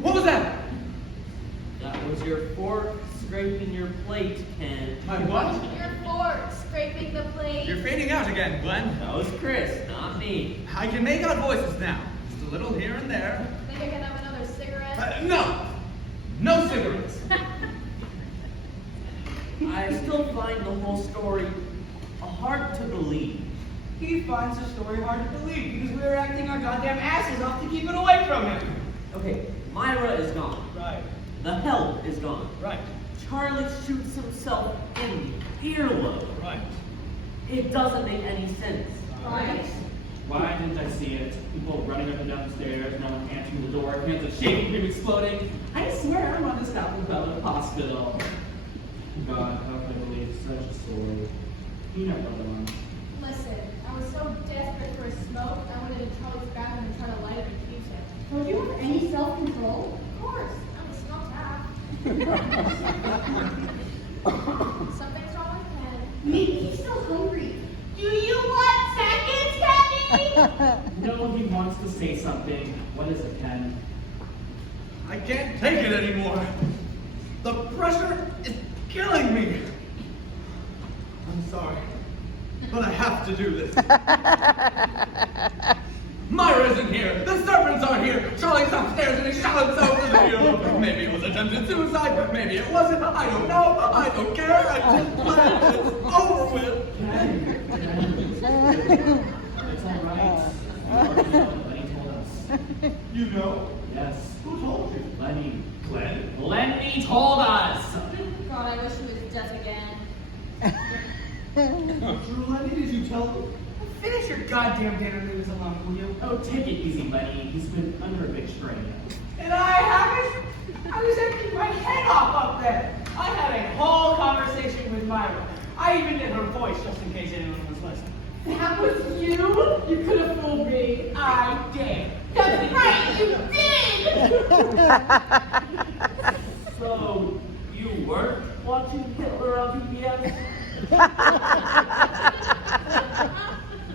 What was that? That was your fork scraping your plate, Ken. My what? Your fork scraping the plate. You're fading out again, Glenn. That was Chris, not me. I can make out voices now. Just a little here and there. Think I can have another cigarette? No! No cigarettes. I still find the whole story hard to believe. He finds the story hard to believe because we were acting our goddamn asses off to keep it away from him. Okay, Myra is gone. Right. The help is gone. Right. Charlie shoots himself in the earlobe. Right. It doesn't make any sense. Right. Why didn't I see it? People running up and down the stairs, no one answering the door, cans of shaving cream exploding. I swear I'm on this Capitol Valley Hospital. God, how can I believe such a story? You never let them on. Listen, I was so desperate for a smoke, I went into Charlie's bathroom and tried to light it and keep it. Don't you have any self-control? Of course, I'm a smoke half. Something's wrong with Ken. Maybe he's still hungry. Do you want seconds, Kenny? No, he wants to say something. What is it, Ken? I can't take it anymore. The pressure is killing me. I'm sorry, but I have to do this. Myra isn't here. The servants aren't here. Charlie's upstairs and he shot himself in the heel. Maybe it was attempted suicide. Maybe it wasn't. I don't know. I don't care. I just want it. It's over with. It's all right. Lenny told us. You know? Yes. Who told you? Lenny. Glenn? Lenny told us! God, I wish he was deaf again. True, Lenny, did you tell them? Finish your goddamn dinner and leave us alone, will you? Oh, take it easy, Lenny. He's been under a big strain. And I haven't? I was emptying my head off up there. I had a whole conversation with Myra. I even did her voice just in case anyone was listening. That was you? You could have fooled me. I did. That's right, you did! So, you weren't watching Hitler on PBS?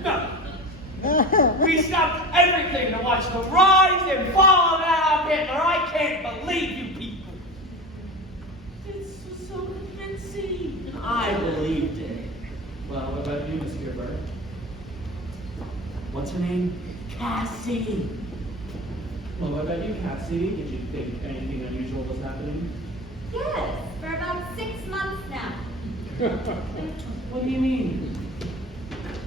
No. We stopped everything to watch the rise and fall of Adolf Hitler. I can't believe you people. This was so convincing. I believed it. Well, what about you, Miss Gerber? What's her name? Cassie. Well, what about you, Cassie? Did you think anything unusual was happening? Yes, for about 6 months now. What do you mean?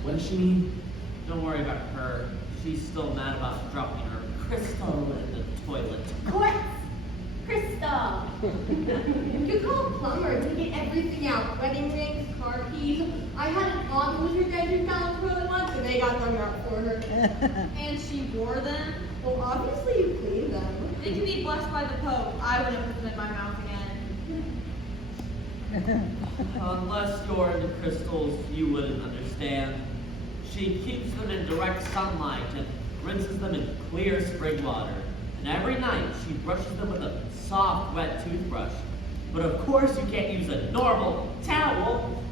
What does she mean? Don't worry about her. She's still mad about dropping her crystal in the toilet. What? Crystal. You call a plumber to get everything out. Wedding rings, car keys. I had an aunt who was your guys' down for the month and they got hung out for her. And she wore them? Well, obviously you cleaned them. They can be blessed by the Pope. I wouldn't put them in my mouth again. Unless you're into crystals, you wouldn't understand. She keeps them in direct sunlight and rinses them in clear spring water. And every night, she brushes them with a soft, wet toothbrush. But of course, you can't use a normal towel.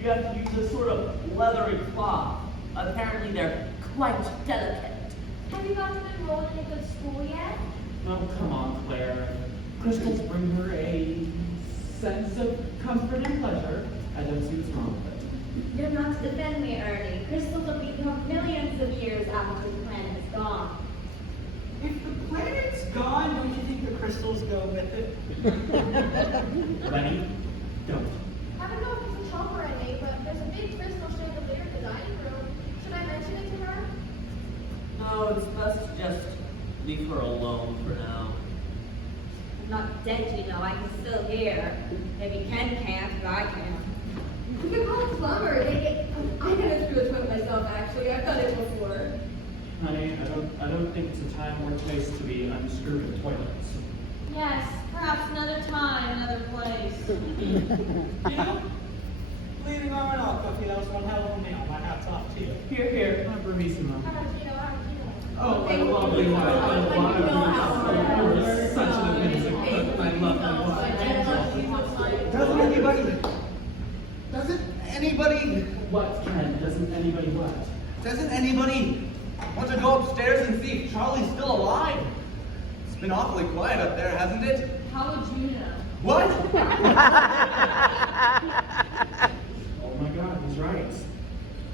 You have to use a sort of leathery cloth. Apparently, they're quite delicate. Have you got them enrolled in a good school yet? Oh, come on, Claire. Crystals bring her a sense of comfort and pleasure. I don't see what's wrong with it. You're not to defend me, Ernie. Crystals will become millions of years after the planet is gone. If the planet's gone, don't you think the crystals go with it? Lenny, don't. I don't know if it's a chopper I made, but there's a big crystal chandelier in the dining room. Should I mention it to her? No, it's best to just leave her alone for now. I'm not dead, you know. I can still hear. Maybe Ken can't, but I can. You can call a plumber. I gotta screw a toilet myself, actually. I've done it before. Honey, I don't think it's a time or place to be unscrewing toilets. Yes, perhaps another time, another place. You know, bleeding arm and all, Cookie, that was one hell of a meal. My hat's off to you. Here, have bravissimo. Cappuccino, cappuccino. Oh, what a lovely wife. I love you. Such an amazing cook. I love my wife. Doesn't anybody What, Ken? Doesn't anybody what? Doesn't anybody want to go upstairs and see if Charlie's still alive? It's been awfully quiet up there, hasn't it? How would you know? What? Oh my God, he's right.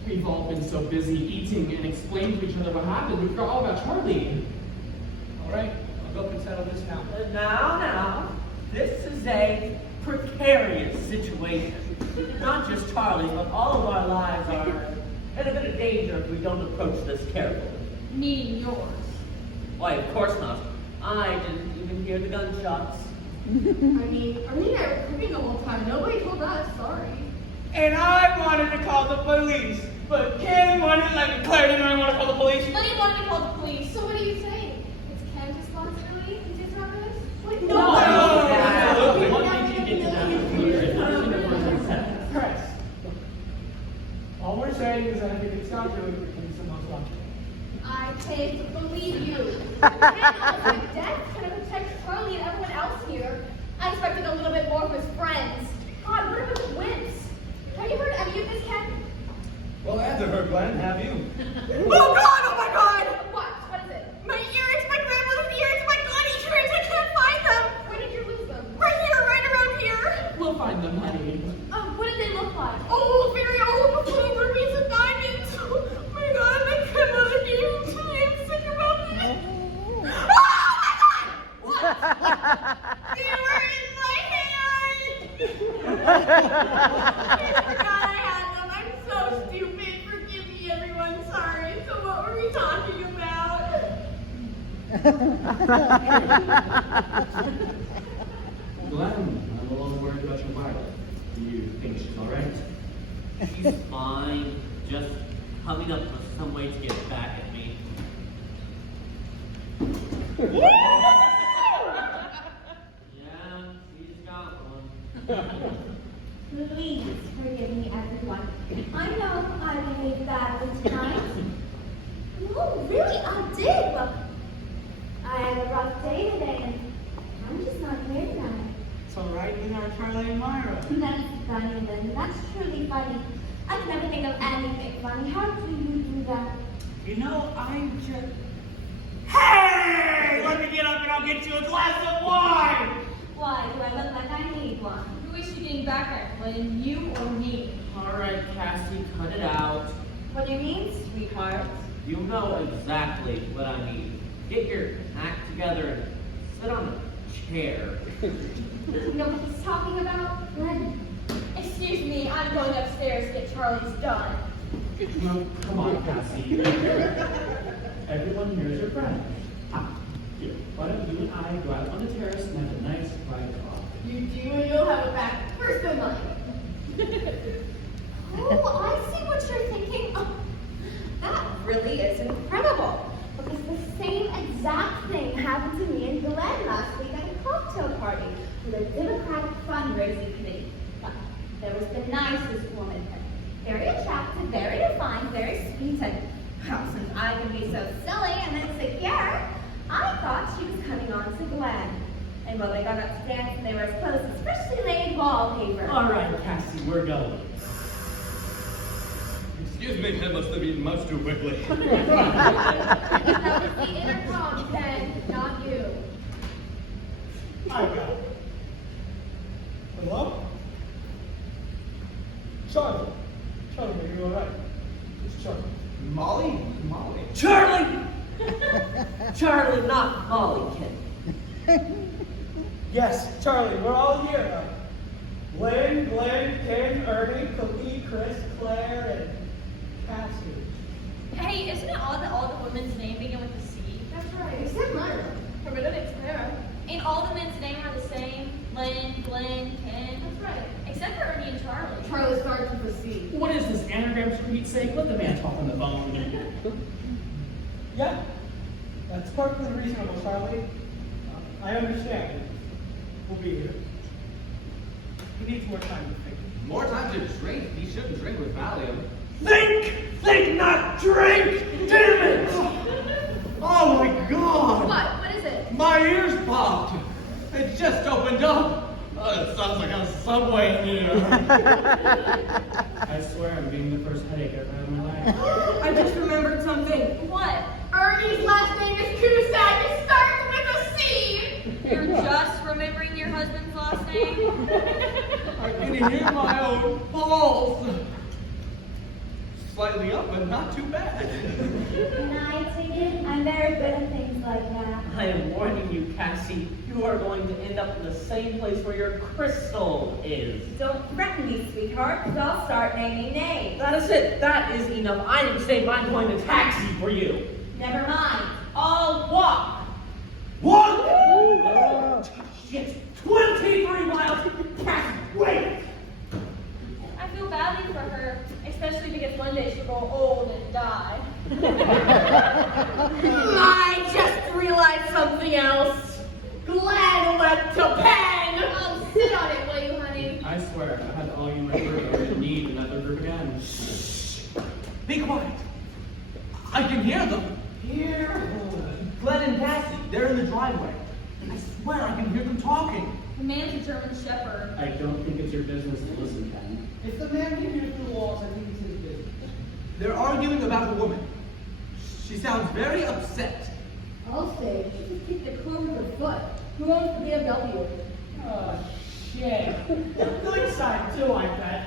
We've all been so busy eating and explaining to each other what happened, we forgot all about Charlie. All right, I'll go up and settle this now. Now, this is a precarious situation. Not just Charlie's, but all of our lives are in a bit of danger if we don't approach this carefully. Meaning yours. Why, of course not. I didn't even hear the gunshots. I mean, Ernie and I were cooking the whole time. Nobody told us. Sorry. And I wanted to call the police, but Ken wouldn't let me. Claire didn't want to call the police. Lenny wanted to call the police. So what are you saying? It's Ken's responsibility to disrupt this? What? No. What made you get to that conclusion? Chris, all we're saying is that if you can stop doing it, it's the most lucky. I can't believe you. Ken almost went dead trying to protect Charlie and everyone else here. I expected a little bit more from his friends. God, what about the wimps? Have you heard any of this, Ken? Well, I haven't heard, Glenn, have you? Oh God! Oh my God! What? What is it? My earrings, my grandmother's earrings, my bloody earrings. I can't find them. Where did you lose them? Right here, right around here. We'll find them, honey. What did they look like? Oh, very old, full of rubies and diamonds. Oh my God, my grandmother gave them to me. I'm sick about this. Oh my God! What? They were in my hand. I forgot I had them. I'm so stupid. Forgive me, everyone. Sorry. So what were we talking about? Glenn, I'm a little worried about your Violet. Do you think she's alright? She's fine. Just coming up with some way to get back at me. Yeah, she's got one. Please forgive me, everyone. I know I behaved badly tonight. No, really, I did. But I had a rough day today, and I'm just not here tonight. It's all right with our Charlie and Myra. That's funny, then. That's truly funny. I can never think of anything funny. How do you do that? You know, I'm just. Hey! Let me get up and I'll get you a glass of wine! Why? Do I look like I need one? Who is she getting back at, Glenn? You or me? Alright, Cassie, cut it out. What do you mean, sweetheart? You know exactly what I mean. Get your act together and sit on a chair. You know what he's talking about? Glenn. Excuse me, I'm going upstairs to get Charlie's done. No, come on, Cassie. Everyone here's your friend. Here, why don't you and I go out on the terrace and have a nice quiet talk? You do, and you'll have it back first of money. Oh, I see what you're thinking. Oh, that really is incredible. Because the same exact thing happened to me and Glenn last week at a cocktail party with a Democratic fundraising committee. But there was the nicest woman there. Very attractive, very refined, very sweet, and well, since I can be so silly and insecure, I thought she was coming on to Glenn. And when they got upstairs and they were as close as freshly laid wallpaper. Alright, Cassie, we're going. Excuse me, that must have been much too quickly. That was the intercom, Ken, not you. I got it. Hello? Charlie. Charlie, are you alright? It's Charlie. Molly? Molly. Charlie! Charlie, not Molly, kid. Yes, Charlie, we're all here. Glenn, Ken, Ernie, Cookie, Chris, Claire, and Cassie. Hey, isn't it odd that all the women's names begin with a C? That's right, except Myra. For a it's Clara. And all the men's names are the same. Len, Glenn, Ken. That's right. Except for Ernie and Charlie. Charlie starts with a C. What is this anagram for Pete's sake? Let the man talk on the phone. Yeah, that's perfectly reasonable, Charlie. I understand. We'll be here. He needs more time to think. More time to drink. He shouldn't drink with Valium. Think, not drink! Damn it! Oh my God! What? What is it? My ears popped. It just opened up. It sounds like a subway here. I swear I'm getting the first headache I've had in my life. I just remembered something. What? Ernie's last name is Cusack. It starts with a C. You're just remembering your husband's last name? I can hear my own pulse. Slightly up, but not too bad. Can I take it? I'm very good at things like that. I am warning you, Cassie. You are going to end up in the same place where your crystal is. Don't threaten me, sweetheart, because I'll start naming names. That is it. That is enough. I didn't save my coin a taxi for you. Never mind. I'll walk. What? Shit. 23 miles. Cassie, wait. I feel badly for her, especially because one day she'll grow old and die. I just realized something else. Glenn went to Penn. Oh, sit on it, will you, honey? I swear, if I had all you in my group, I would need another group again. Be quiet. I can hear them. Here. Glenn and Cassie, they're in the driveway. I swear I can hear them talking. The man's a German Shepherd. I don't think it's your business to listen, Ken. If the man can hear through walls, I think it's his business. They're arguing about a woman. She sounds very upset. I'll say, she just kicked the car with her foot. Who owns the BMW? Oh, shit. The good side, too, I bet.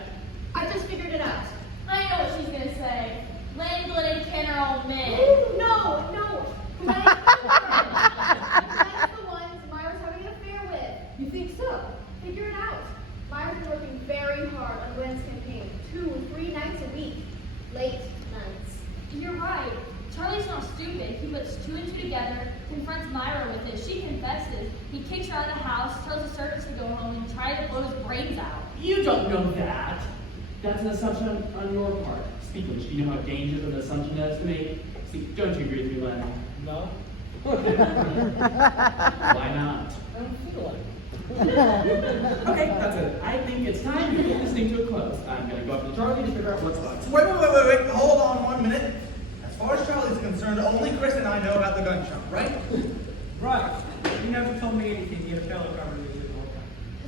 I just figured it out. I know what she's gonna say. Glenn and Ken are all men. No. Glenn's the ones Myra's having an affair with. You think so? Figure it out. Myra's been working very hard on Glenn's campaign. 2-3 nights a week. Late nights. You're right. Charlie's not stupid. He puts two and two together, confronts Myra with it. She confesses. He kicks her out of the house, tells the servants to go home, and tries to blow his brains out. You don't know that. That's an assumption on your part. Speak English. Do you know how dangerous of an assumption that is to make? See, don't you agree with me, Len? No? Why not? I don't feel like it. Okay, that's it. I think it's time to get this thing to a close. I'm gonna go up to Charlie to figure out what's what. Wait. Hold on 1 minute. As far as Charlie's concerned, only Chris and I know about the gun shop, right? Right. You never told me anything, yet a fellow covered it the whole time.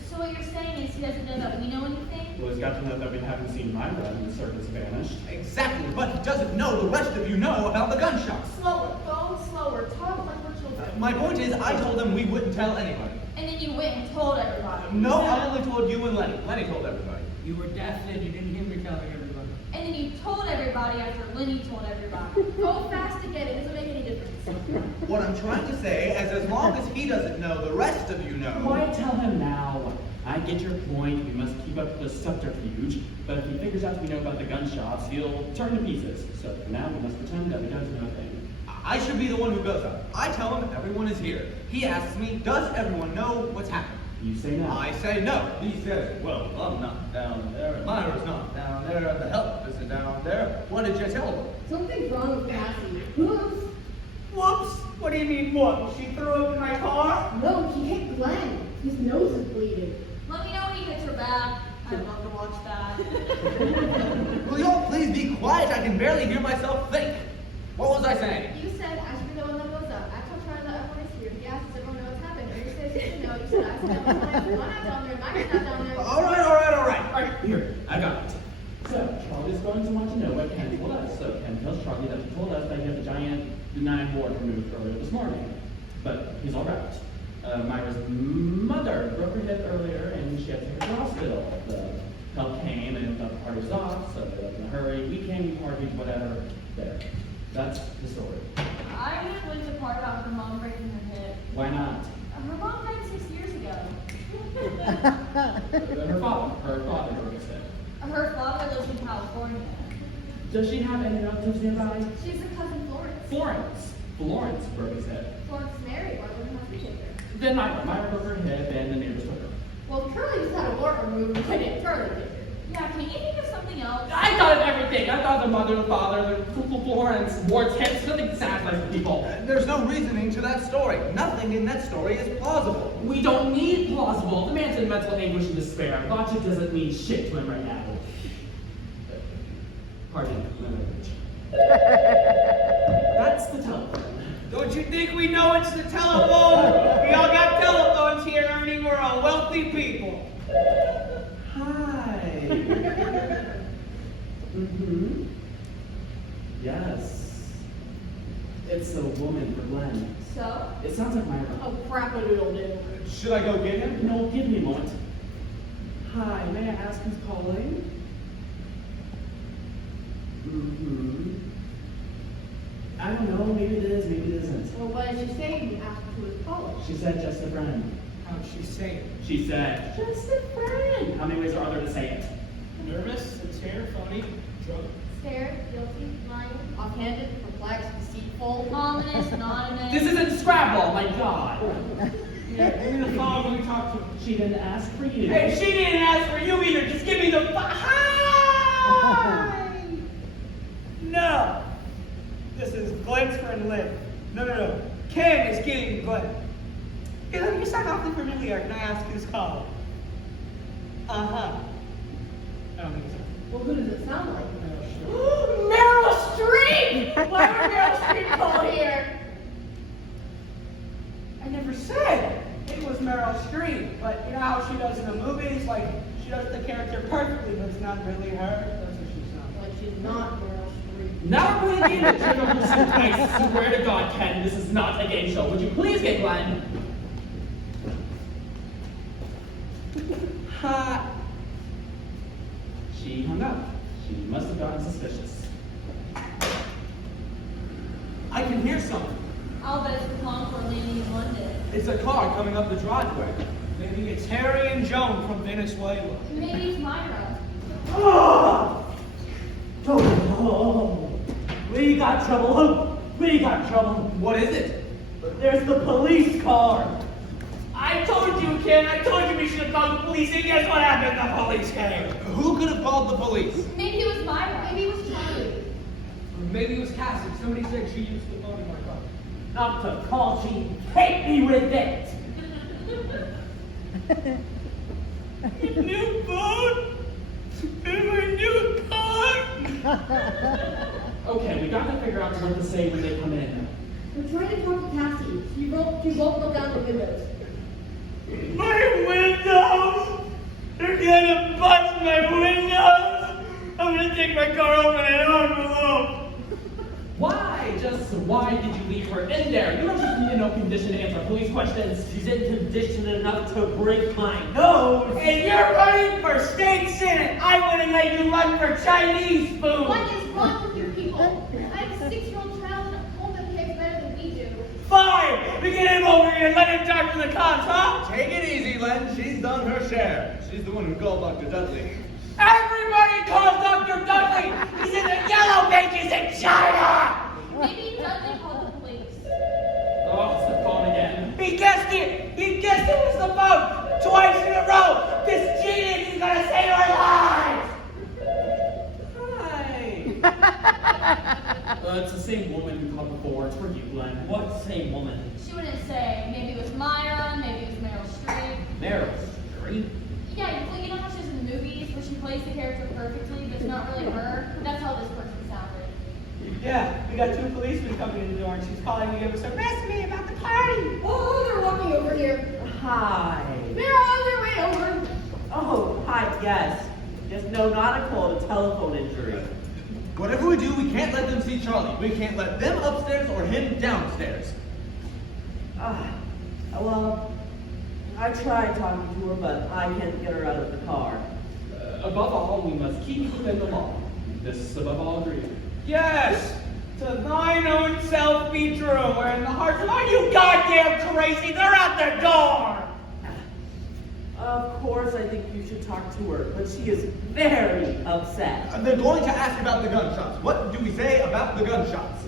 So what you're saying is he doesn't know that we know anything? Well, he's got to know that we haven't seen Myra and the servants vanished. Exactly, but he doesn't know the rest of you know about the gun shop. Slower. Go slower. Talk like we're children. My point is, I told them we wouldn't tell anybody. And then you went and told everybody. No, I only told you and Lenny. Lenny told everybody. You were deaf and you didn't hear me telling everybody. And then you told everybody after Lenny told everybody. Go fast again. It doesn't make any difference. What I'm trying to say is, as long as he doesn't know, the rest of you know. Why tell him now? I get your point. We must keep up the subterfuge. But if he figures out we know about the gun shops, he'll turn to pieces. So for now, we must pretend that we don't know a thing. I should be the one who goes up. I tell him everyone is here. He asks me, does everyone know what's happened? You say no. I say no. He says, well, I'm not down there, and Myra's not down there, and the help isn't down there. What did you tell them? Something's wrong with Cassie. Whoops. Whoops! What do you mean, whoops? She threw up in my car? No, he hit Glenn. His nose is bleeding. Let me know when he hits her back. I'd love to watch that. Will you all please be quiet? I can barely hear myself think. What was I saying? You said I should be the one that goes up. I told Charlie that everyone is here. He asked if everyone knows what's happened. You said you know. You said I said I'm not down there. Myra's not down there. All right. Alright, here, I got it. So, Charlie's going to want to know what Ken told us. So, Ken tells Charlie that he told us that he had the giant benign wart removed earlier this morning. But he's alright. Myra's mother broke her hip earlier and she had to take her to the hospital. The help came and thought the party was off, so they left in a hurry. We came, we partied, whatever. There. That's the story. I went to part about her mom breaking her hip. Why not? Her mom died 6 years ago. Her father broke his hip. Her father lives in California. Does she have any relatives nearby? She's a cousin Florence. Florence broke his hip. Florence is married. Why wouldn't have to take her? Then Myra broke her hip and the neighbors took her. Well, Charlie just had a wart removed. I didn't. Charlie did it. Yeah, can you think of something else? I thought of everything. I thought the mother, the father, the Florence, Ward's hips, nothing sounds like people. There's no reasoning to that story. Nothing in that story is plausible. We don't need plausible. The man's in mental anguish and despair. Logic doesn't mean shit to him right now. Pardon my language. That's the telephone. Don't you think we know it's the telephone? We all got telephones here, Ernie. We're all wealthy people. Hi. It's a woman for Glenn. So? It sounds like Myra. Oh, crap-a-doodle-doo. Should I go get him? No, give me a moment. Hi, may I ask who's calling? I don't know, maybe it is, maybe it isn't. Well, what did she say when you asked who was calling? She said just a friend. How'd she say it? She said, just a friend. How many ways are there to say it? Nervous, sincere, phony, drunk. Scared, guilty, lying, offhanded, perplexed, deceitful, ominous, anonymous. This isn't Scrabble, my God. Yeah, give me the phone when we talk to her. She didn't ask for you. Hey, she didn't ask for you either. Just give me the hi. No. This is Glenn's friend Lynn. No. Ken is getting Glenn. Hey, look, you sound awfully familiar. Can I ask who's calling? Uh-huh. I don't think so. Well, who does it sound like? No, sure. Meryl Streep! Why would Meryl Streep call here? I never said it was Meryl Streep, but you know how she does in the movies? Like, she does the character perfectly, but it's not really her. That's what she sounds like. Like she's not Meryl Streep. Not really in a general suit. I swear to God, Ken, this is not a game show. Would you please get Glenn? Ha! She hung up. She must have gotten suspicious. I can hear something. I'll bet it's the Concord landing in London. It's a car coming up the driveway. Maybe it's Harry and Joan from Venezuela. Maybe it's Myra. Oh, we got trouble. We got trouble. What is it? There's the police car. I told you, Ken. I told you we should have called the police, and guess what happened? The police came. Who could have called the police? Maybe it was Myra. Maybe it was Charlie. Maybe it was Cassie. Somebody said she used the phone in my car. Not to call, she hit me with it. New phone and my new car. Okay, we gotta figure out what to say when they come in. We're trying to talk to Cassie. She won't go down the windows. My windows! They're gonna bust my windows! I'm gonna take my car home and envelope. Why? Just why did you leave her in there? You know she's in no condition to answer police questions. She's in condition enough to break my No! And you're running for state senate! I wouldn't let you run for Chinese food! What is wrong with you people? I have a 6-year-old child and a home that behaves better than we do. Fine! We get him over here and let him talk to the cops, huh? Take it easy, Len. She's done her share. She's the one who called Dr. Dudley. Everybody calls Dr. Dudley! He's in the yellow pages in China! Maybe Dudley called the police. Oh, it's the phone again. He guessed it! He guessed it was the phone! Twice in a row! This genius is gonna save our lives! Hi. It's the same woman who called before. It's for you, Glenn. What same woman? She wouldn't say. Maybe it was Myra. Maybe it was Meryl Streep. Meryl Streep? Yeah, well, you know how she's in the movies where she plays the character perfectly, but it's not really her? That's how this person sounded. Yeah, we got 2 policemen coming in the door and she's calling to give us a recipe about the party! Oh, they're walking over here. Hi. They're on their way over. Oh, hi, yes. Just no, not a cold, a telephone injury. Whatever we do, we can't let them see Charlie. We can't let them upstairs or him downstairs. Well, I tried talking to her, but I can't get her out of the car. Above all, we must keep within the law. This above all agreed. Yes! To thine own self be true, where in the hearts of all you goddamn crazy, they're at the door! Of course, I think you should talk to her, but she is very upset. They're going to ask about the gunshots. What do we say about the gunshots?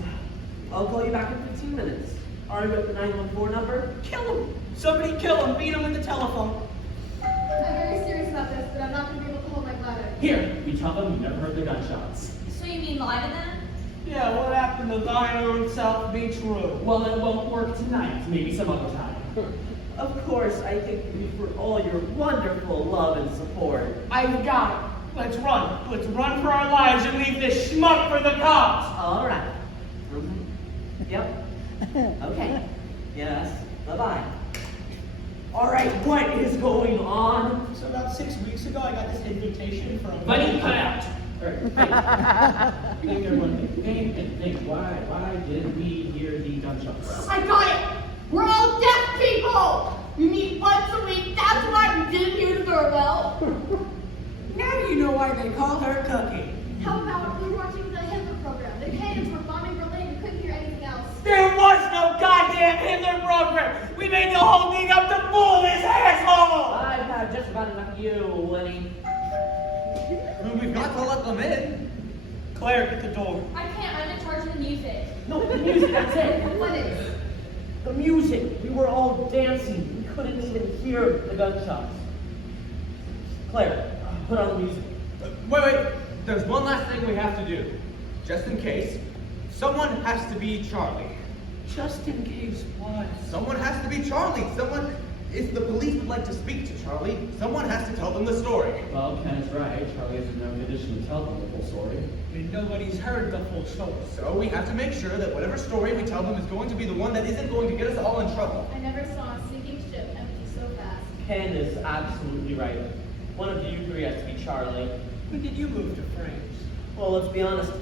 I'll call you back in 15 minutes. Are you at the 914 number? Kill him! Somebody kill him, beat him with the telephone. I'm very serious about this, but I'm not going to be able to hold my bladder. Here, we tell them we never heard the gunshots. So you mean lie to them? Yeah, what happened to thine own self be true? Well, it won't work tonight. Maybe some other time. Of course, I thank you for all your wonderful love and support. I've got it. Let's run. Let's run for our lives and leave this schmuck for the cops. All right. Yep. Okay. Yes. Bye-bye. All right, what is going on? So about 6 weeks ago, I got this invitation from... Money cut out. Alright, think everyone think and think. Why did we hear the gunshots? I got it! We're all deaf people! We meet once a week, that's why we didn't hear the doorbell. Now you know why they call her Cookie. How about we were watching the Hitler program? The cannons were bombing Berlin. We couldn't hear anything else. There was no goddamn Hitler program! We made the whole thing up to fool this asshole! I've had just about enough of you, Lenny. We've got to let them in. Claire, get the door. I can't. I'm in charge of the music. No, the music, that's it. What is? The music. We were all dancing. We couldn't even hear the gunshots. Claire, put on the music. Wait. There's one last thing we have to do. Just in case. Someone has to be Charlie. Just in case what? Someone has to be Charlie. If the police would like to speak to Charlie, someone has to tell them the story. Well, Ken is right. Charlie has no condition to tell them the full story. And nobody's heard the full story. So we have to make sure that whatever story we tell them is going to be the one that isn't going to get us all in trouble. I never saw a sinking ship empty so fast. Ken is absolutely right. One of you three has to be Charlie. When did you move to France? Well, let's be honest.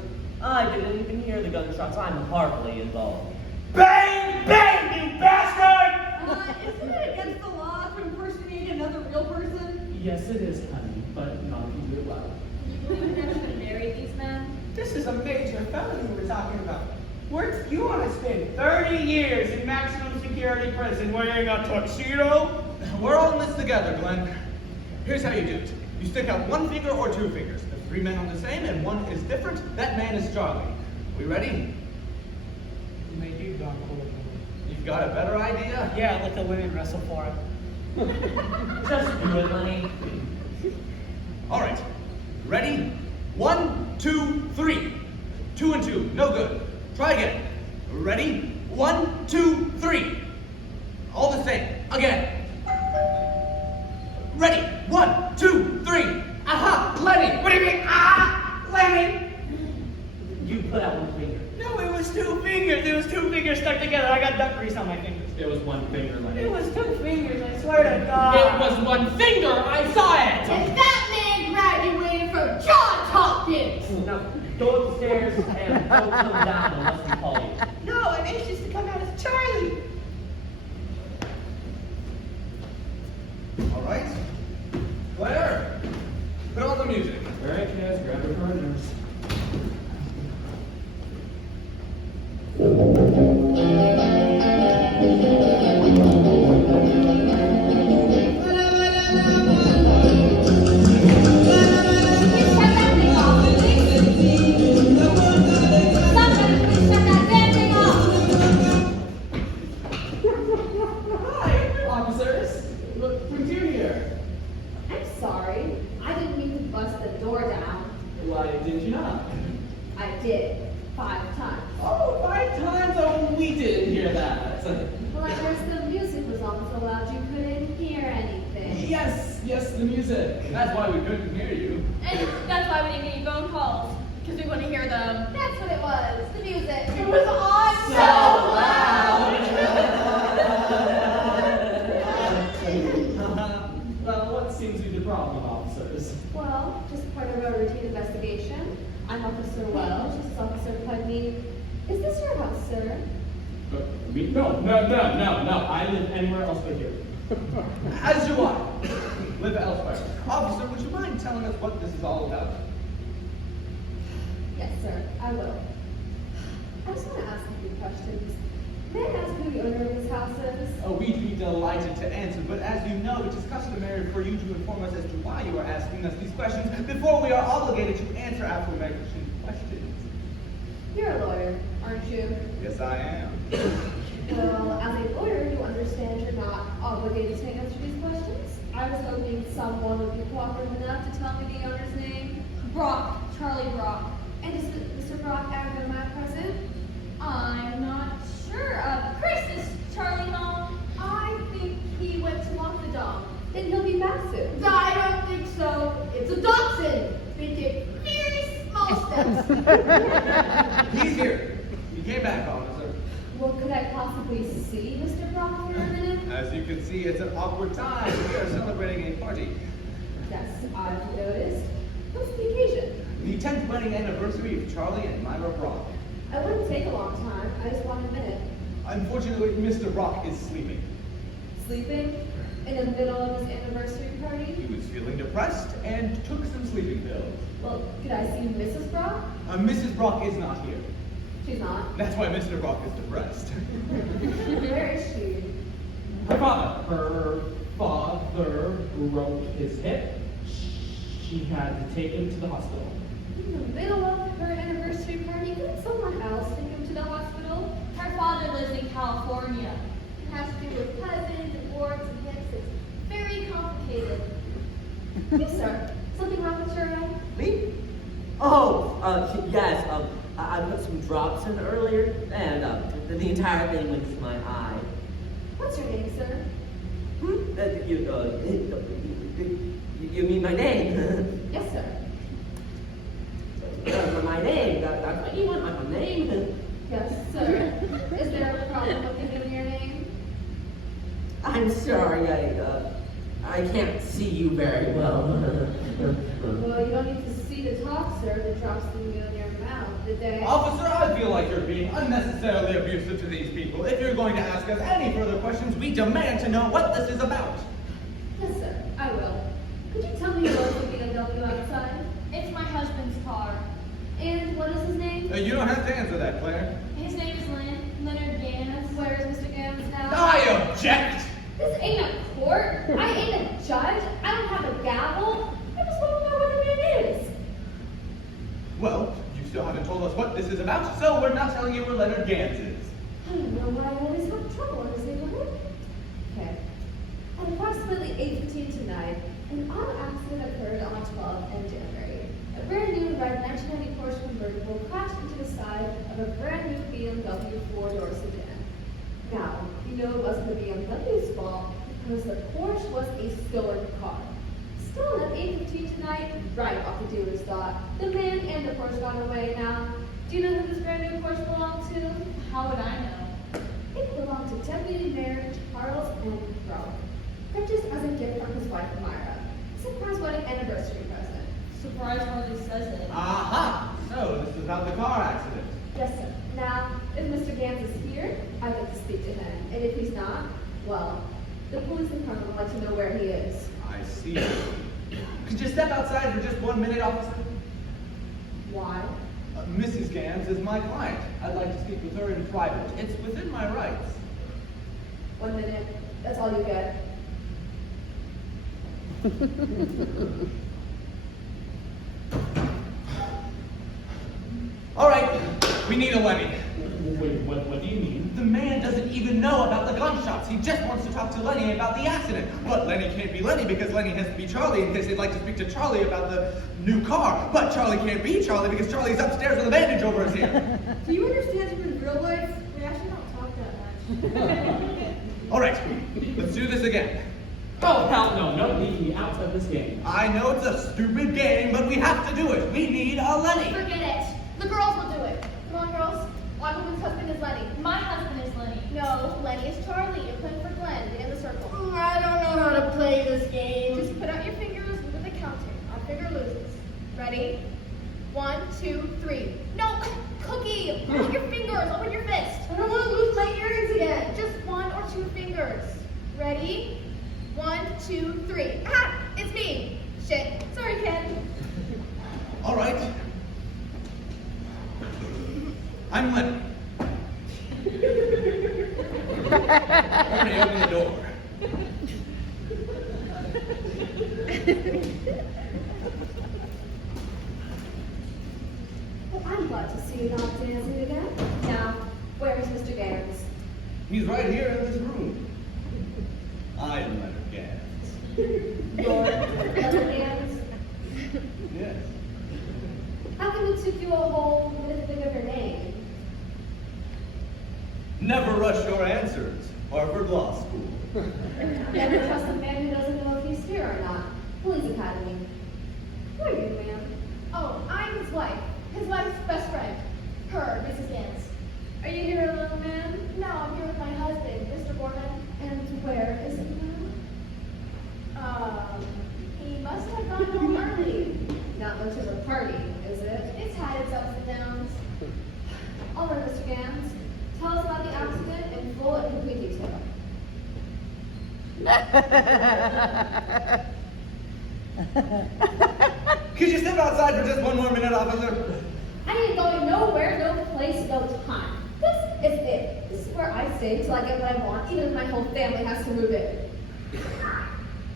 I didn't even hear the gunshots. I'm hardly involved. Bang! Bang, you bastard! Isn't it against the law to impersonate another real person? Yes, it is, honey, but not if you do it well. Can you believe we actually married these men? This is a major felony we're talking about. You want to spend 30 years in maximum security prison wearing a tuxedo? We're all in this together, Glenn. Here's how you do it. You stick out one finger or two fingers. If 3 men are the same and one is different, that man is Charlie. We ready? You may do, Don Cole. You've got a better idea? Yeah, let the women wrestle for it. Just do it, Lenny. All right. Ready? 1, 2, 3. 2 and 2. No good. Try again. Ready? 1, 2, 3. All the same. Again. Ready? 1, 2, 3. Aha! Lenny! What do you mean, Lenny? You put out one finger. No, it was 2 fingers. It was 2 fingers stuck together. I got duck grease on my fingers. It was one finger, Lenny. It was 2 fingers, I swear to God. It was one finger! I saw it! And that man graduated from Johns Hopkins! Now, go upstairs and don't come down unless we call you. No, I'm anxious to come out as Charlie. All right. Claire, put on the music. All right, guys, grab your partners. Hi, officers. What brings you here? I'm sorry. I didn't mean to bust the door down. Why did you not? I did. 5 times. Oh, 5 times? Oh, we didn't hear that. Well, at first the music was on so loud you couldn't hear anything. Yes, the music. That's why we couldn't hear you. And that's why we didn't get any phone calls. Because we wouldn't hear them. That's what it was. The music. It was on so Well, what seems to be the problem, officers? Well, just part of our routine investigation. I'm Officer Wells. This is Officer Pudney. Is this your house, sir? No. I live anywhere else but here. As do I. Live elsewhere. Officer, would you mind telling us what this is all about? Yes, sir. I will. I just want to ask a few questions. May I ask who the owner of this house is? Oh, we'd be delighted to answer, but as you know, it is customary for you to inform us as to why you are asking us these questions before we are obligated to answer aforementioned questions. You're a lawyer, aren't you? Yes, I am. Well, as a lawyer, you understand you're not obligated to answer these questions. I was hoping someone would be cooperative enough to tell me the owner's name. Brock, Charlie Brock. And is Mr. Brock out of my present? I'm not sure. Chris, is Charlie home? I think he went to walk the dog. Then he'll be back soon. I don't think so. It's a dachshund. They take very small steps. He's here. He came back, officer. Well, could I possibly see Mr. Brock for a minute? As you can see, it's an awkward time. We are celebrating a party. Yes, I've noticed. What's the occasion? The 10th wedding anniversary of Charlie and Myra Brock. I wouldn't take a long time. I just want a minute. Unfortunately, Mr. Brock is sleeping. Sleeping? In the middle of his anniversary He party? was feeling depressed and took some sleeping pills. Well, could I see Mrs. Brock? Mrs. Brock is not here. She's not. That's why Mr. Brock is depressed. Where is she? Her father broke his hip. She had to take him to the hospital. In the middle of her anniversary party? Couldn't someone else take him to the hospital? Her father lives in California. It has to do with cousins and wards and hips. It's very complicated. Yes, sir. Something wrong with your eye? Me? Oh, yes. I put some drops in earlier, and the entire thing went to my eye. What's your name, sir? You mean my name? Yes, sir. My name? That's what you want, my name? Yes, sir. Is there a problem with giving your name? I'm sorry, I can't see you very well. Well, you don't need to see the talk, sir. The drops can go in your mouth. Did they? Officer, I feel like you're being unnecessarily abusive to these people. If you're going to ask us any further questions, we demand to know what this is about. Yes, sir. I will. Could you tell me what's the BMW outside? It's my husband's car. And what is his name? You don't have to answer that, Claire. His name is Leonard Gans. Where is Mr. Gans now? I object! This ain't a court. I ain't a judge. I don't have a gavel. I just want to know what the man is. Well, you still haven't told us what this is about, so we're not telling you where Leonard Gans is. I don't know why I always have trouble in this neighborhood. Okay. At approximately 8:15 tonight, an auto accident occurred on 12 and January. A brand new red 1990 Porsche convertible crashed into the side of a brand new BMW four-door sedan. Now, you know it wasn't the BMW's fault because the Porsche was a stolen car. Stolen at 8:15 tonight, right off the dealer's lot. The man and the Porsche got away now. Do you know who this brand new Porsche belonged to? How would I know? It belonged to Deputy Mayor Charles M. Brock, purchased as a gift from his wife Myra. Surprise wedding anniversary present. Surprise hardly says it. Aha! So, this is about the car accident. Yes, sir. Now, if Mr. Gans is here, I'd like to speak to him. And if he's not, well, the police department would like to know where he is. I see. Could you step outside for just 1 minute, officer? Why? Mrs. Gans is my client. I'd like to speak with her in private. It's within my rights. 1 minute. That's all you get. All right, we need a Lenny. Wait, what do you mean? The man doesn't even know about the gunshots. He just wants to talk to Lenny about the accident. But Lenny can't be Lenny because Lenny has to be Charlie in case they'd like to speak to Charlie about the new car. But Charlie can't be Charlie because Charlie's upstairs with a bandage over his ear. Do you understand him in real life? We actually don't talk that much. All right, let's do this again. Oh, hell no, no, leave me out of this game. I know it's a stupid game, but we have to do it. We need a Lenny. Forget it. The girls will do it. Come on, girls. One woman's husband is Lenny. My husband is Lenny. No, Lenny is Charlie. You're playing for Glenn. Get in the circle. I don't know how to play this game. Just put out your fingers, look at the counter. Our finger loses. Ready? 1, 2, 3. No, Cookie! Put out your fingers. Open your fist. I don't want to lose my earrings again. Just 1 or 2 fingers. Ready? 1, 2, 3. Ah! It's me. Shit. Sorry, Ken. All right. I'm Lenny. Hurry, open the door. Well, I'm glad to see you not dancing again. Now, where is Mr. Gans? He's right here in this room. I'm Leonard Gans. Your Mr. Gans? Yes. How come it took you a whole minute to think of your name? Never rush your answers. Harvard Law School. Never trust a man who doesn't know if he's here or not. Police Academy. Who are you, ma'am? Oh, I'm his wife. His wife's best friend. Her, Mrs. Gans. Are you here alone, ma'am? No, I'm here with my husband, Mr. Gordon. And where is he now? He must have gone home early. Not much of a party, is Gowns. All right, Mr. Gowns. Tell us about the accident in full and complete detail. Could you step outside for just one more minute, officer? I ain't going nowhere, no place, no time. This is it. This is where I stay until I get what I want, even if my whole family has to move in.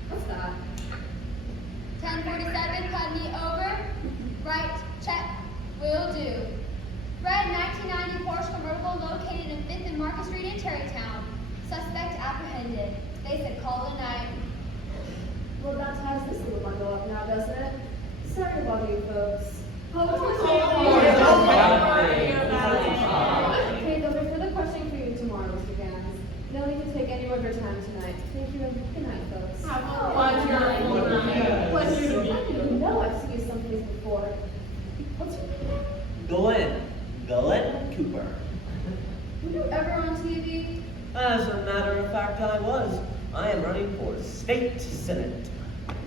What's that? 1047, put me over. Right, check. Will do. Red 1990 Porsche convertible located in 5th and Market Street in Tarrytown. Suspect apprehended. They said call it a night. Well, that ties this little bundle up now, doesn't it? Sorry to bother you folks. Okay, there'll be further questioning for you tomorrow, Mr. Gans. No need to take any more of your time tonight. Thank you and good night, folks. Have a wonderful night. Pleasure to meet I didn't know I've seen you someplace before. What's your name? Glenn Cooper. Were you ever on TV? As a matter of fact, I was. I am running for state senate.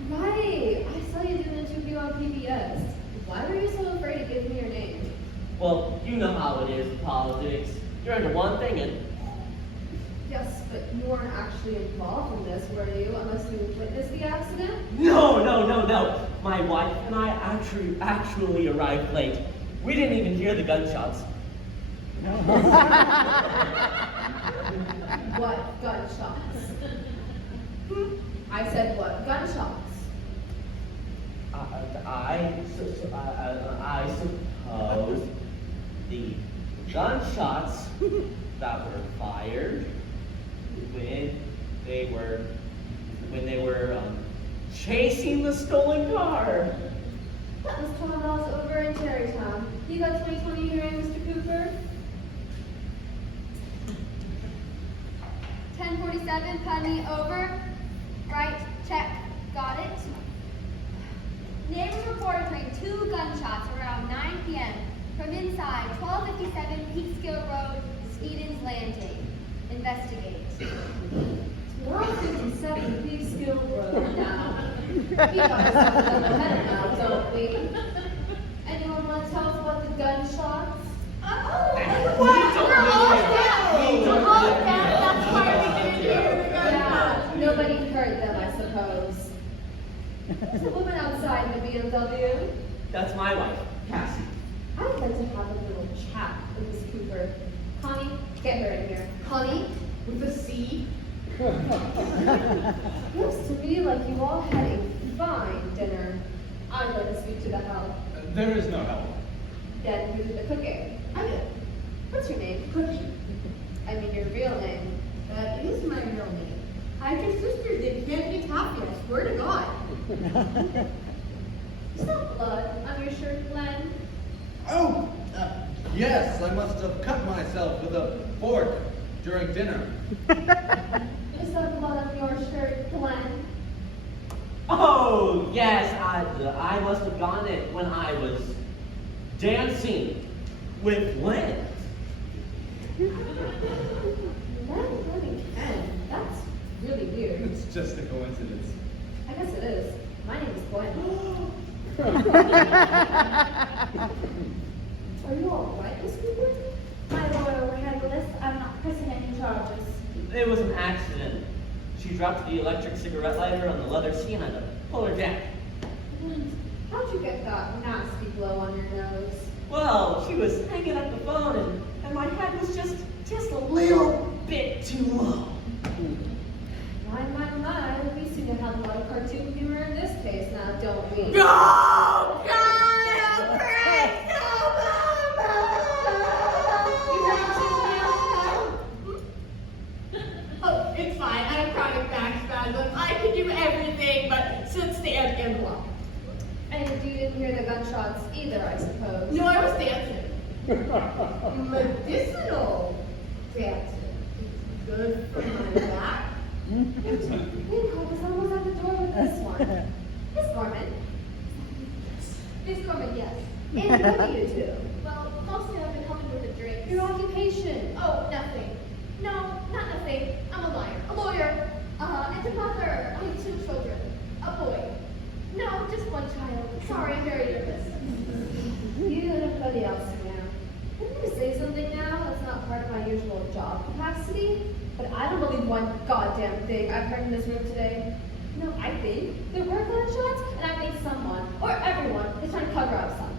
Right. I saw you do an interview on PBS. Why were you so afraid to give me your name? Well, you know how it is in politics. You're into one thing and Yes, but you weren't actually involved in this, were you? Unless you witnessed the accident? no. My wife and I actually arrived late. We didn't even hear the gunshots. What gunshots? I said what gunshots? I suppose the gunshots that were fired when they were chasing the stolen car. That was 12 miles over in Tarrytown. You got 20/20 hearing, Mr. Cooper? 1047, put me over. Right, check. Got it. Neighbors reported hearing 2 gunshots around 9 p.m. from inside 1257 Peekskill Road, Stevens Landing. Investigate. 1257 Peekskill Road now. We got ourselves a little better now, don't we? Anyone want to tell us about the gunshots? Yeah, nobody heard them, I suppose. There's a woman outside in the BMW. That's my wife, Cassie. I'd like to have a little chat with Miss Cooper. Connie, get her in here. Connie, with a C. Looks to me like you all had a fine dinner. I'd like to speak to the help. There is no help. Then who did the cooking? I did. What's your name? Cookie. I mean your real name. That is my real name. I have 2 sisters that can't be happy, I swear to God. Is that blood on your shirt, Glenn? Oh, yes, I must have cut myself with a fork during dinner. Is that blood on your shirt, Glenn? Oh, yes, I must have gotten it when I was dancing with Lynn. Ken. That's really weird. It's just a coincidence. I guess it is. My name is Glenn. Are you all right, Miss Cooper? My lawyer will handle this. I'm not pressing any charges. It was an accident. She dropped the electric cigarette lighter on the leather seat and I had to pull her down. How'd you get that nasty blow on your nose? Well, she was hanging up the phone and my head was just a little bit too low. My. We seem to have a lot of cartoon humor in this case now, don't we? No! Oh, it's fine. I have chronic back spasms. I can do everything but sit, stand, and walk. And you didn't hear the gunshots either, I suppose. No, I was dancing. Medicinal dancing. Good for my back. Hancock is almost at the door with this one. Miss Gorman. Miss Corbin, yes. And what do you do? Well, mostly I've been helping with the drinks. Your occupation. Oh, nothing. No, not nothing. I'm a liar. A lawyer. And a mother. I have 2 children. A boy. No, just 1 child. Sorry, I'm very nervous. Beautiful anybody else, ma'am. I'm going to say something now that's not part of my usual job capacity, but I don't believe one goddamn thing I've heard in this room today. No, I think there were gunshots, and I think someone, or everyone, is trying to cover up something.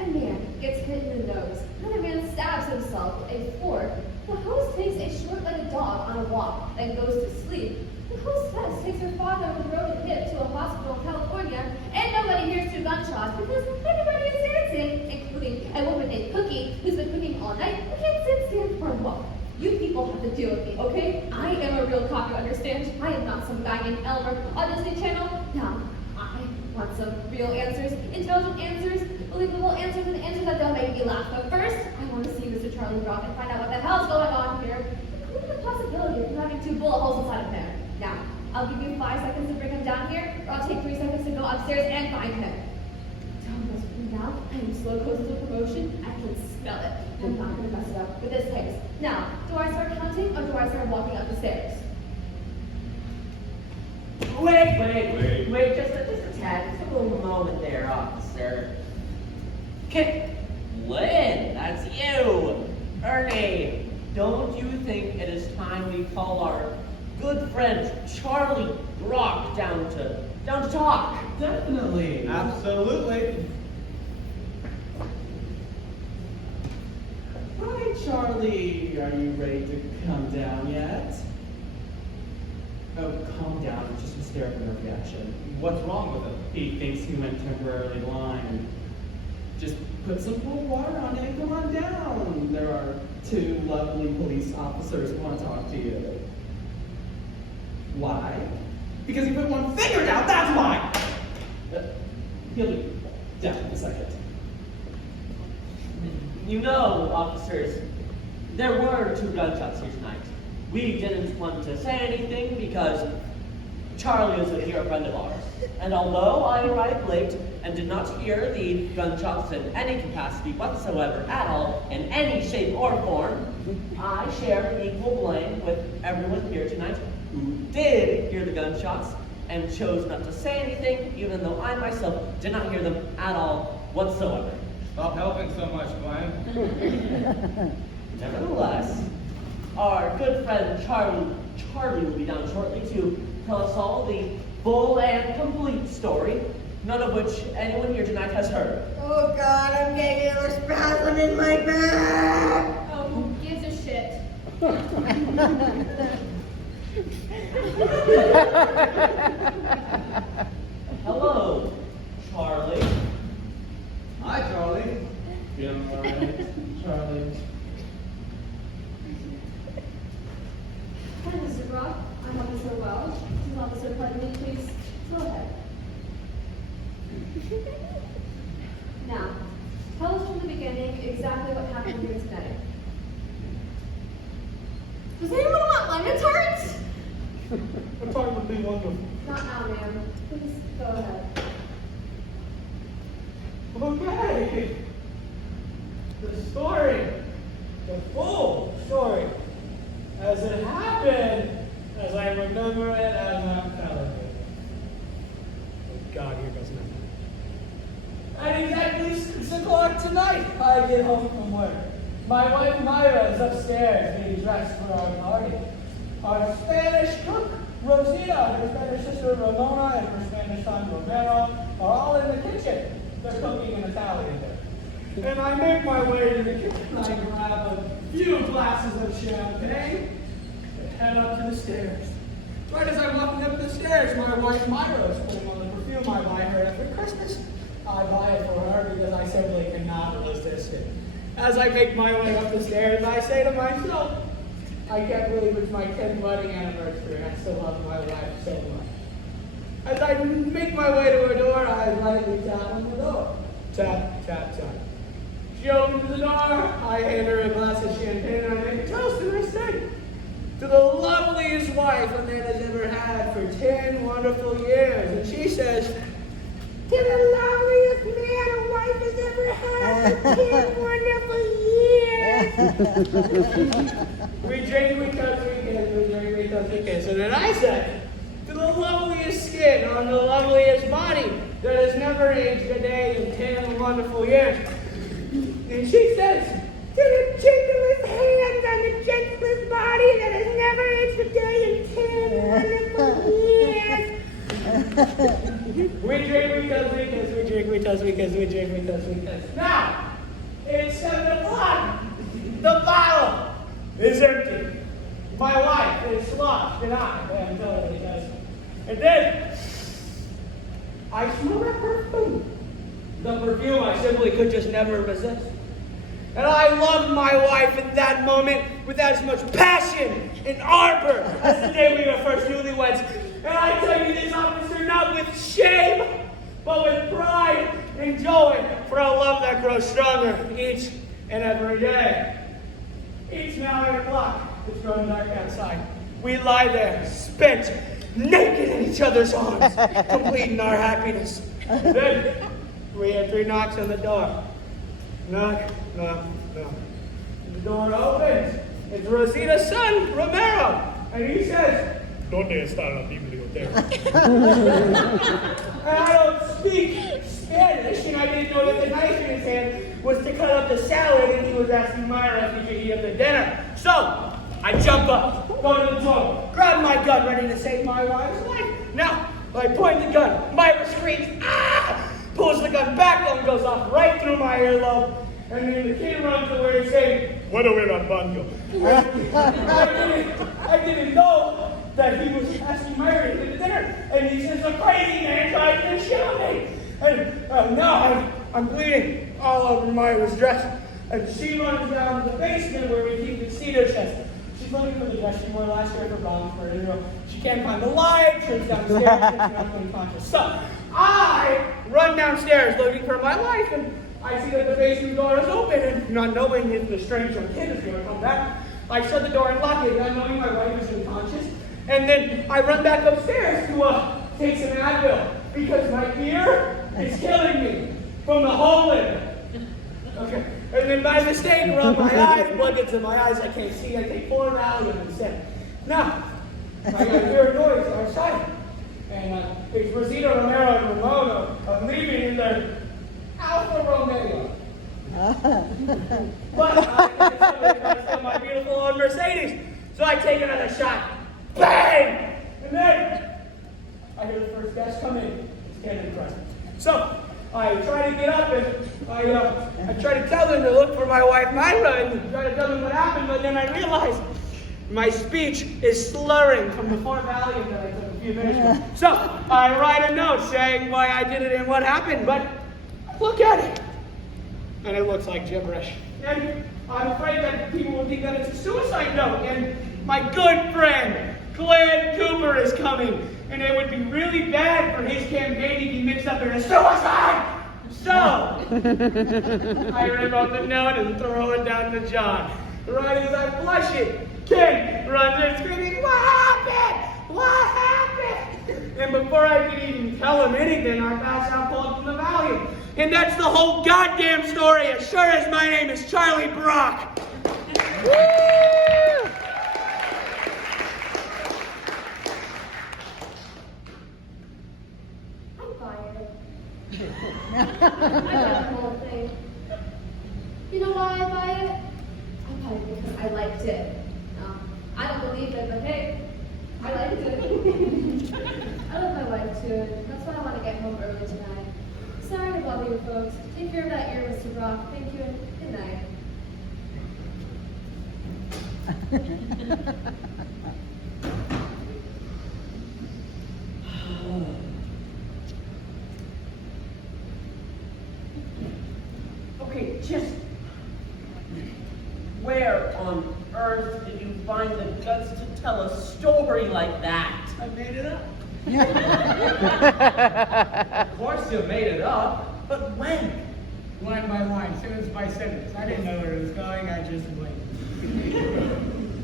A man gets hit in the nose. Another man stabs himself with a fork. The host takes a short-legged dog on a walk and goes to sleep. The hostess takes her father on the road and hip to a hospital in California, and nobody hears two gunshots because everybody is dancing, including a woman named Cookie who's been cooking all night who can't sit still for a walk. You people have to deal with me, okay? I am a real cop, you understand? I am not some guy named Elmer on Disney Channel. Now, I want some real answers, intelligent answers, believable answers, and answers that don't make me laugh. But first, I want to see Mr. Charlie Brock and find out what the hell's going on here, including the possibility of him having 2 bullet holes inside of him. Now, I'll give you 5 seconds to bring him down here, or I'll take 3 seconds to go upstairs and find him. Don't mess with me now. I am slow coastal promotion. I can smell it. I'm not going to mess it up with this case. Now, do I start counting, or do I start walking up the stairs? Wait, just a tad, just a little moment there, officer. Lynn, that's you. Ernie, don't you think it is time we call our good friend Charlie Brock down to talk? Definitely. Absolutely. Hi, Charlie. Are you ready to come down yet? Oh, calm down. It's just hysterical reaction. What's wrong with him? He thinks he went temporarily blind. Just put some cold water on it and come on down. There are 2 lovely police officers who want to talk to you. Why? Because he put one finger down, that's why! He'll be down in a second. You know, officers, there were 2 gunshots here tonight. We didn't want to say anything because Charlie is a dear friend of ours. And although I arrived late and did not hear the gunshots in any capacity whatsoever at all, in any shape or form, I share equal blame with everyone here tonight who did hear the gunshots and chose not to say anything, even though I myself did not hear them at all whatsoever. Stop helping so much, Glenn. Nevertheless, our good friend Charlie will be down shortly to tell us all the full and complete story, none of which anyone here tonight has heard. Oh God, I'm getting another spasm in my back. Oh, who gives a shit? Hello, Charlie. Hi, Charlie. Feeling all right, Charlie? Hi, Mr. Brock. I'm Officer Welch. This is Officer Putney. Please go ahead. Now, tell us from the beginning exactly what happened here tonight. Does anyone want lemon tarts? A tart would be wonderful. Not now, ma'am. Please go ahead. Okay. The story. The full story. As it happened, as I remember it, as I'm telling you. Oh God, here goes nothing. At exactly 6 o'clock tonight, I get home from work. My wife Myra is upstairs getting dressed for our party. Our Spanish cook, Rosita, her Spanish sister Ramona, and her Spanish son Romero are all in the kitchen. They're cooking in Italian there. And I make my way to the kitchen. I grab a few glasses of champagne and head up to the stairs. Right as I'm walking up the stairs, my wife Myra is putting on the perfume I buy her every Christmas. I buy it for her because I simply cannot resist it. As I make my way up the stairs, I say to myself, I can't believe it's my 10th wedding anniversary and I still love my wife so much. As I make my way to her door, I lightly tap on the door. Tap, tap, tap. She opens the door, I hand her a glass of champagne and I make a toast and I say, to the loveliest wife a man has ever had for 10 wonderful years. And she says, to the loveliest man a wife has ever had for 10 wonderful years. We drink, we touch, we kiss, we drink, we touch, we kiss. And then I said, to the loveliest skin on the loveliest body that has never aged a day in 10 wonderful years. And And she says, to the gentlest hands on the gentlest body that has never itched a day in 10 wonderful years. We drink because we kiss, we drink because we kiss, we drink because we kiss. Now, it's 7 o'clock. The bottle is empty. My wife is sloshed and I'm telling you guys. And then, I smell that perfume. The perfume I simply could just never resist. And I loved my wife in that moment with as much passion and ardor as the day we were first newlyweds. And I tell you this, officer, not with shame, but with pride and joy for a love that grows stronger each and every day. It's now 8 o'clock. It's growing dark outside. We lie there, spent, naked in each other's arms, completing our happiness. Then, we had 3 knocks on the door. Knock, knock, knock. The door opens. It's Rosita's son, Romero. And he says, "Donde está la biblioteca?" And I don't speak Spanish, and I didn't know that the knife in his hand was to cut up the salad, and he was asking Myra if he could eat up the dinner. So, I jump up, go to the door, grab my gun, ready to save my wife's life. Now, I point the gun. Myra screams, "Ah!" Pulls the gun back, and goes off right through my earlobe. And then the kid runs away saying, "What are we on banjo?" I didn't know that he was asking Myra to eat the dinner. And he says, "A crazy man tried to shoot me." And now I'm bleeding all over Myra's dress. And she runs down to the basement where we keep the cedar chest. She's looking for the dress she wore last year for Bromford. You know, she can't find the light, turns downstairs, and she's not unconscious. So I run downstairs looking for my wife, and I see that the basement door is open, and not knowing if the stranger kid is going to come back, I shut the door and lock it, not knowing my wife is unconscious. And then I run back upstairs to take some Advil, because my ear is killing me from the hole in it. Okay. And then by mistake, rub my eyes, blood gets in my eyes, I can't see. I take 4 Valium instead. Now, I hear a noise outside. And it's Rosita, Romero, and Ramona leaving in their Alfa Romeo. But I still my beautiful old Mercedes. So I take another shot. Bang! And then I hear the first guest come in. It's Cannon Preston. So I try to get up and I try to tell them to look for my wife Myra and try to tell them what happened, but then I realize my speech is slurring from the 4 Valium that I took a few minutes ago. So I write a note saying why I did it and what happened, but look at it. And it looks like gibberish. And I'm afraid that people will think that it's a suicide note. And my good friend, Glenn Cooper, is coming. And it would be really bad for his campaign to be mixed up in a suicide. So, I rewrote the note and throw it down to John. Right as I flush it, Ken runs in screaming, "What happened? What happened?" And before I could even tell him anything, I pass out cold from the Valium. And that's the whole goddamn story, as sure as my name is Charlie Brock. Woo! I got the whole thing. You know why I buy it? I buy it because I liked it. I don't believe it, but hey, I liked it. I love my wife too. That's why I want to get home early tonight. Sorry to bother you folks. Take care of that ear, Mr. Brock. Thank you and good night. Okay, just where on earth did you find the guts to tell a story like that? I made it up. Of course you made it up. But when? Line by line, sentence by sentence. I didn't know where it was going, I just went.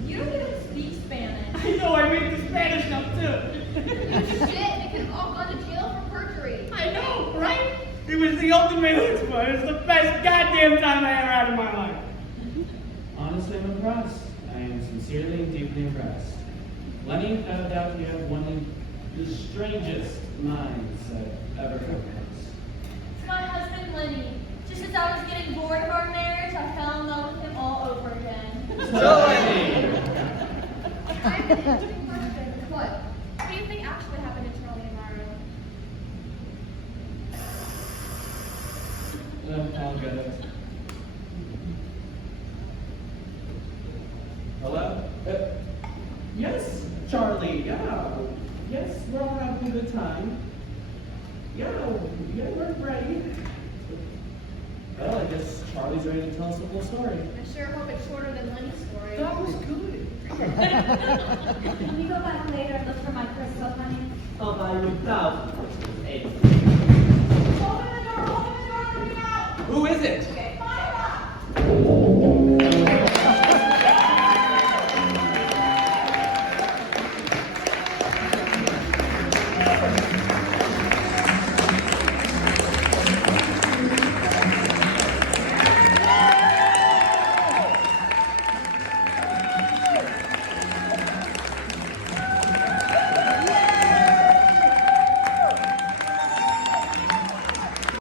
You don't even speak Spanish. I know, I made the Spanish up too. Shit, we could all go to jail for perjury. I know, right? It was the ultimate chutzpah. It was the best goddamn time I ever had in my life. Honestly, I'm impressed. I am sincerely and deeply impressed. Lenny, without doubt, you have one of the strangest minds I've ever come across. It's my husband, Lenny. Just as I was getting bored of our marriage, What? What do you think actually happened to Charlie tomorrow? I'll get it. Hello? Yes, Charlie, yeah. Yes, we're all having a good time. Yeah, we're ready. Well, I guess Charlie's ready to tell us the whole story. I sure hope it's shorter than Lynn's story. That was good. Can we go back later and look for my crystal, honey? I'll buy you 1,000 crystals. Hey. Who is it?